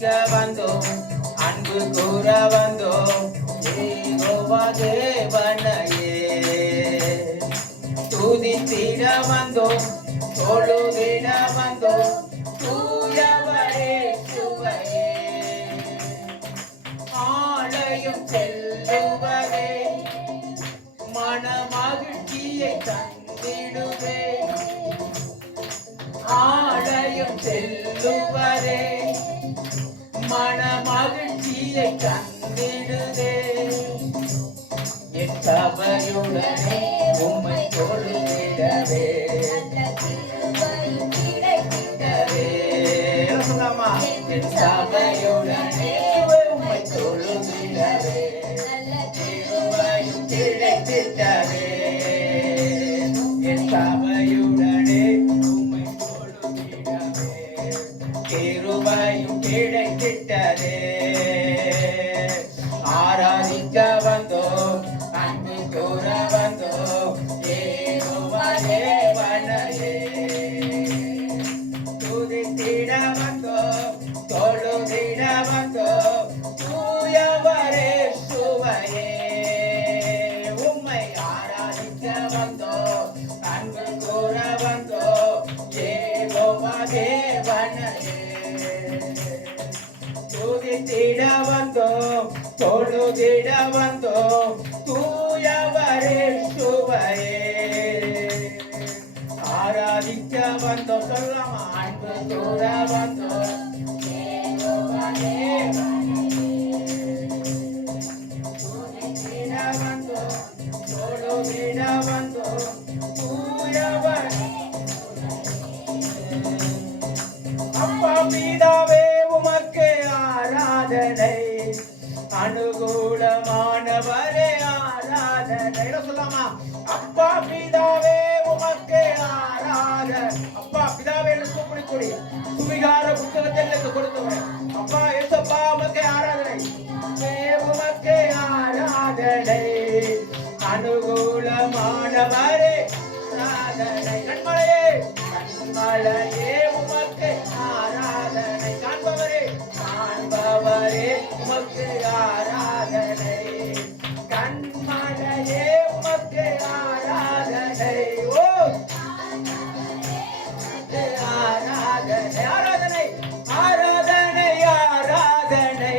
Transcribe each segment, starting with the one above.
ஆராதிக்க வந்தோம், அன்பு கூற வந்தோம், யெகோவா தேவனையே துதித்திட வந்தோம், தொழுதிட வந்தோம், தூயவரே சுவையே ஆலயம் செல்லுவதே மன மகிழ்ச்சியை தந்திடுவே, ஆலயம் செல்லுவதே மன மகிழ்ச்சியை தந்திடுதே, என் சபையுடனே உம்மை தொழுதிடவே சொல்லலாமா, என் சபையுடனே உம்மை தொழுதிடவே கிருபையும் கிடைத்திடவே, என் சபையுடனே உம்மை தொழுதிடவே கிருபையும் கிடைத்திட்டதே, ஆராதிக்க வந்தோம், அன்பு கூற வந்தோம், யெகோவா தேவனையே துதித்திட வந்தோம், தொழுதிட வந்தோம், தூயவரே சுவையே உம்மை ஆராதிக்க வந்தோம், அன்பு கூற வந்தோம், யெகோவா தேவனையே துதித்திட வந்தோம், தொழுதிட வந்தோம், தூயவரே சுவையே ஆராதிக்க வந்தோம், சொல்லலாமா, அன்பு கூற வந்தோம், யெகோவா தேவனையே துதித்திட வந்தோம், தொழுதிட வந்தோம், தூயவரே அப்பா பிதாவே உமக்கு ஆராதனை, அனுகூலமானவரே ஆராதனை சொல்லலாமா, அப்பா பிதாவே உமக்கு ஆராதனை, அப்பா பிதாவே கூப்பிடக்கூடிய சுவிகார புத்தகத்தில் கொடுத்தவரை அப்பா ஏசப்பா உமக்கு ஆராதனை, உமக்கு ஆராதனை அனுகூலமானவரே ஆராதனை, கண்மலையே கண்மலையே உமக்கு ஆராதனை, காண்பவரே காண்பவரே உமக்கு ஆராதனை, கண்மலையே உமக்கு ஆராதனை, ஓ ஆராதனை ஆராதனை ஆராதனை ஆராதனை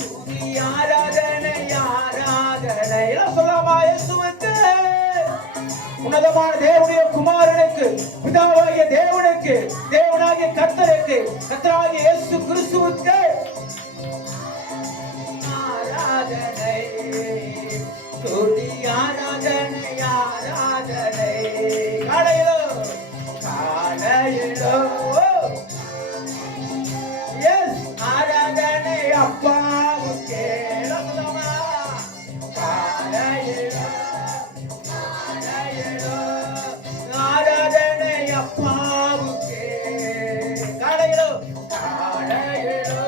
துதி ஆராதனை ஆராதனை சொல்லலாமா, இயேசுவுக்கு உன்னதமான தேவனுடைய குமாரனுக்கு பிதாவாகிய தேவனுக்கு தேவனாகிய கர்த்தருக்கு கர்த்தராகிய இயேசு கிறிஸ்துவுக்கு ஆராதனை துதி ஆராதனை ஆராதனை காலையிலோ காலையிலோ எஸ் ஆராதனை அப்பாவுக்கே காலையிலோ ஆராதனை அப்பாவுக்கே காலையிலோ காலையிலோ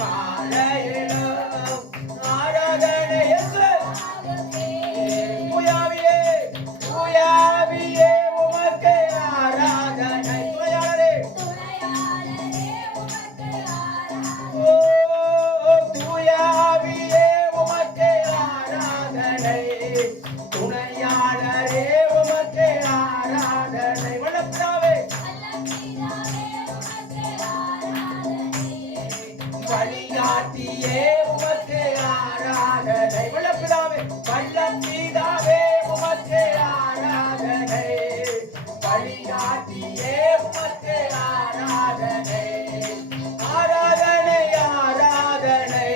காலையிலோ ஆராதனை தூயாவியே தூயாவியே உமக்கு ஆராதனை, துணையாளரே ஓ தூயாவியே உமக்கு ஆராதனை, துணையாளரே உமக்கு ஆராதனை, வல்லபிதாவே வழிகாட்டியே உமக்கு ஆராதனை, வல்லபிதாவே வல்லபிதாவே உமக்கு ஆராதனை, வழிகாட்டியே உமக்கு ஆராதனை, ஆராதனை ஆராதனை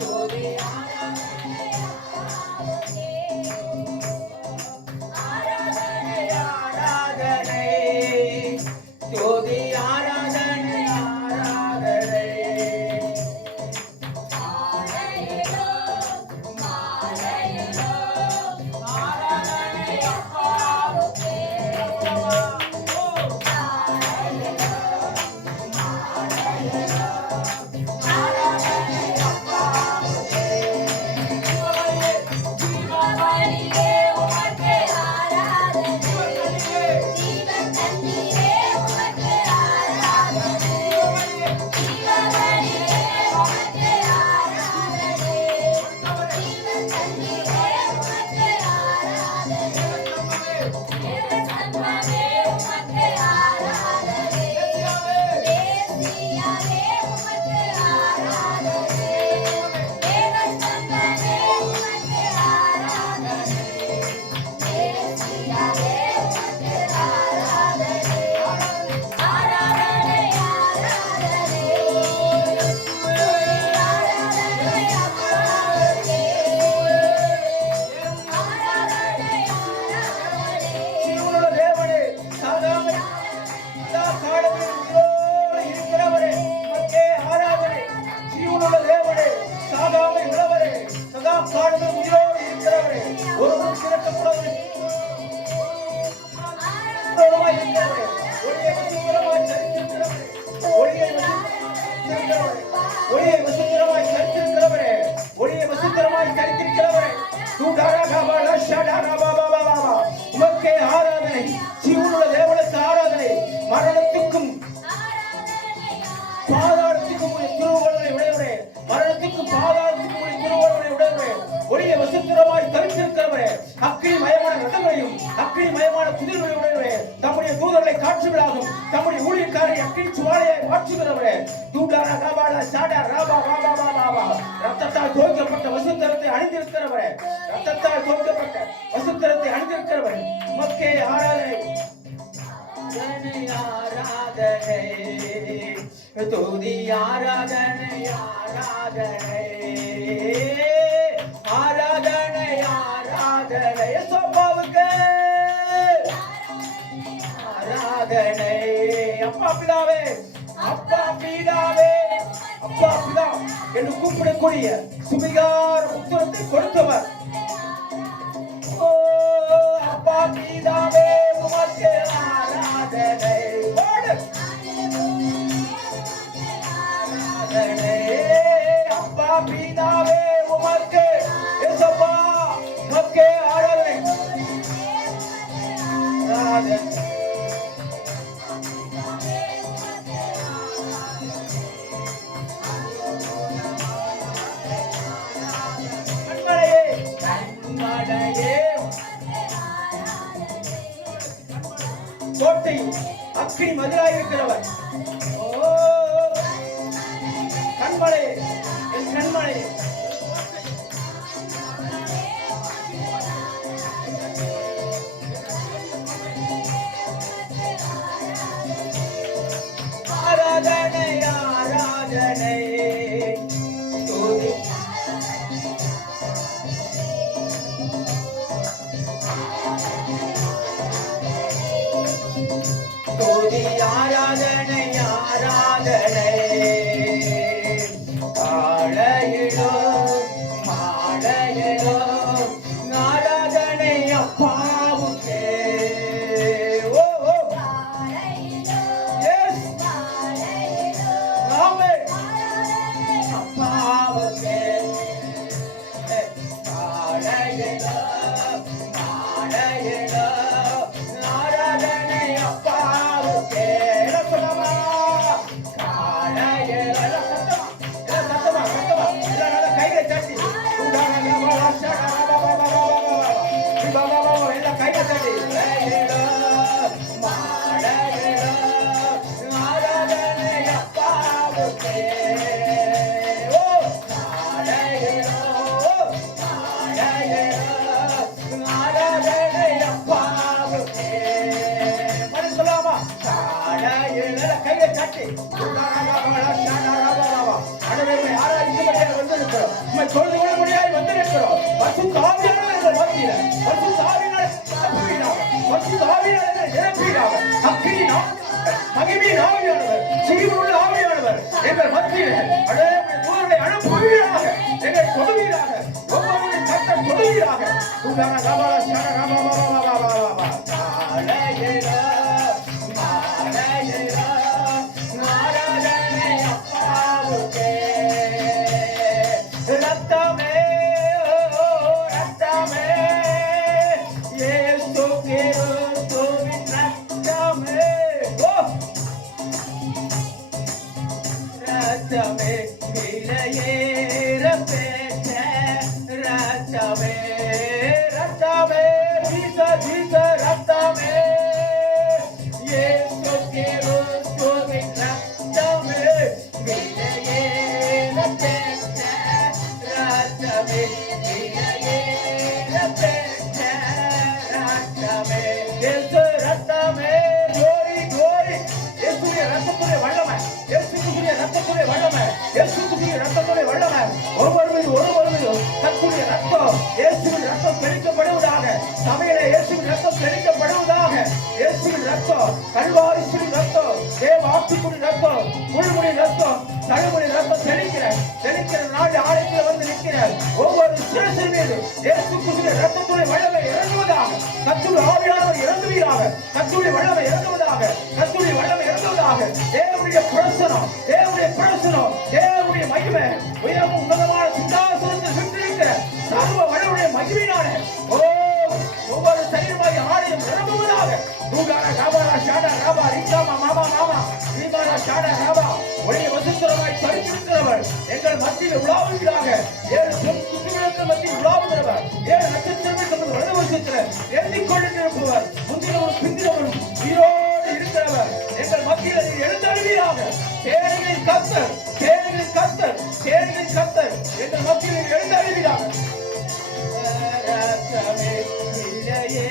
துதி ஆராதனை ஆராதனை ஆராதனை துதி ஆராதனை ஆராதனை வசுத்திரமாய் தரித்திருக்கிறவரே, அக்கினி மயமான ரதங்களையும் அக்கினி மயமான குதிரைகளுடைய தம்முடைய தூதர்களை காற்றுகளாகும் தம்முடைய ஊழியக்காரரை அக்கினி சுவாலையை மாற்றுகிறவரே, தூடாரா காபாலா சாடா ராபா பாபா பாபா ரத்தத்தால் தோய்க்கப்பட்ட வசுத்திரத்தை அணிந்திருக்கிறவரே, ரத்தத்தால் தோய்க்கப்பட்ட வசுத்திரத்தை அணிந்திருக்கிறவரே, உமக்கே ஆராதனை ஆராதனை துதி ஆராதனை ஆராதனை ஆராதனை ஆராதனை சோபாவுக்கு ஆராதனை. அப்பா பிதாவே, அப்பா பிதாவே, அப்பா பிதா என்று கூப்பிடக்கூடிய சுபிகார புத்திரத்தை கொடுத்தவர். ஓ அப்பா பிதாவே உமக்கு ஆராதனை ஆராதனை. அப்பா பிதாவே உமக்கு இயேசுப்பா உமக்கு ஆராதனை ஆராதனை. கோட்டை அக்கினி மதிலாயிருக்கிறவர். ஓ கண்மலையே, என் கண்மலையே, ஆராதனை ஆராதனை துதி துதி ஆராதனை ஆராதனை. காளையிலோ மாளையிலோ ஆராதனை அப்பாவுக்கே. ஓ ஓ எஸ் ஆமென் அப்பாவுக்கே. காளையிலோ மாளையிலோ ஆராதனை அப்பாவுக்கே. சொல்லமா காளையிலோ சத்தமா எல்லாம் கையை தட்டி எல்லாம் கையை தட்டி மாளையிலோ ஆராதனை அப்பாவுக்கே. ஓ காளையிலோ ஆராதனை அப்பாவுக்கே. சொல்லலாமா காளையிலோ கையை தட்டி அனைவருமே ஆராதிக்கும்படியாக வந்திருக்கிறோம். உம்மை தொழுது கொள்ளும்படியாக வந்திருக்கிறோம். பரிசுத்த ஆவியானவர் எங்கள் மத்தியிலே, பரிசுத்த ஆவியானவர் நிரப்புவீராக, பரிசுத்த ஆவியானவர் நிரப்புவீராக. அக்கினி மகிமையின் ஆவியானவர், ஜீவனுள்ள ஆவியானவர் எங்கள் மத்தியிலே தூதர்களை அனுப்புவீராக, எங்களை தொடுவீராக, ஒவ்வொருவரின் கர்த்தர் தொடுவீராக. ரத்தமே ரத்தமே இயேசு கிறிஸ்துவின் ரத்தமே. ஓ ரத்தமே விலையேற பெற்ற ரத்தமே ரத்தமே ஜீச ஜீச ரத்தமே இயேசு கிறிஸ்துவின் ரத்தமே விலையேற பெற்ற ரத்தமே விலையேற பெற்ற ரத்தமே இயேசு ரத்தமே. glory glory இயேசுவின் ரத்தத்துடைய வல்லமை, இயேசுவின் ரத்தத்துடைய வல்லமை, இயேசுவின் ரத்தத்துடைய வல்லமை. ஒருவர் மீது கர்த்தருடைய ரத்தம், இயேசுவின் ரத்தம் தெளிக்கப்படுவதாக. சபையிலே இயேசுவின் ரத்தம் தெளிக்கப்படுவதாக. இயேசுவின் ரத்தம், கல்வாரியின் ரத்தம், தேவ ஆட்டுக்குடி ரத்தம், முள்முடி ரத்தம், தழுமுடி ரத்தம் தெளிக்கிற நாடு ஆலயத்தில் வந்து நிற்கிற ஒவ்வொரு சிறுசின் மீது இயேசு கிறிஸ்துவின் ரத்தத்துடைய வல்லமை இறங்குவதாக. கர்த்தருடைய ஆவியானவர் இறங்குவீராக, கர்த்தருடைய வல்லமை இறங்குவதாக, கர்த்தருடைய வல்லமை இறங்குவதாக. தேவனுடைய பிரசனம், தேவனுடைய பிரசனம், தேவனுடைய மகிமை உயர்வும் உன்னதமான சிங்காசனத்தில் விட்டிருக்கிற சர்வ வல்லமையுடைய மகிமையினாலே ஒவ்வொரு சரீரமாகிய ஆலயம் நிரம்புவதாக. தூகாரா காபாரா ஷாடா ராபா ரிகாமா மாமா மாமா ரீபாரா ஷாடா ராபா ஒளிய வசுத்திரமாய் தரித்திருக்கிறவர் எங்கள் மத்தியில் உலாவுவீராக. ஏழு துதிகளுக்கு மத்தியில் உலாவுகிற இருக்கிறவர், ஏழு நட்சத்திரமே தமது வலது வருஷத்தில் எண்ணிக்கொண்டு இருப்பவர், முந்தினவரும் பிந்தினவரும் உயிரோடு இருக்கிறவர், எங்கள் மத்தியில் நீர் எழுந்தருவீராக. சேனைகளின் கர்த்தர், சேனைகளின் கர்த்தர், சேனைகளின் கர்த்தர், எங்கள் மத்தியில் நீர் எழுந்தருவீராக. ரத்தமே இல்லையே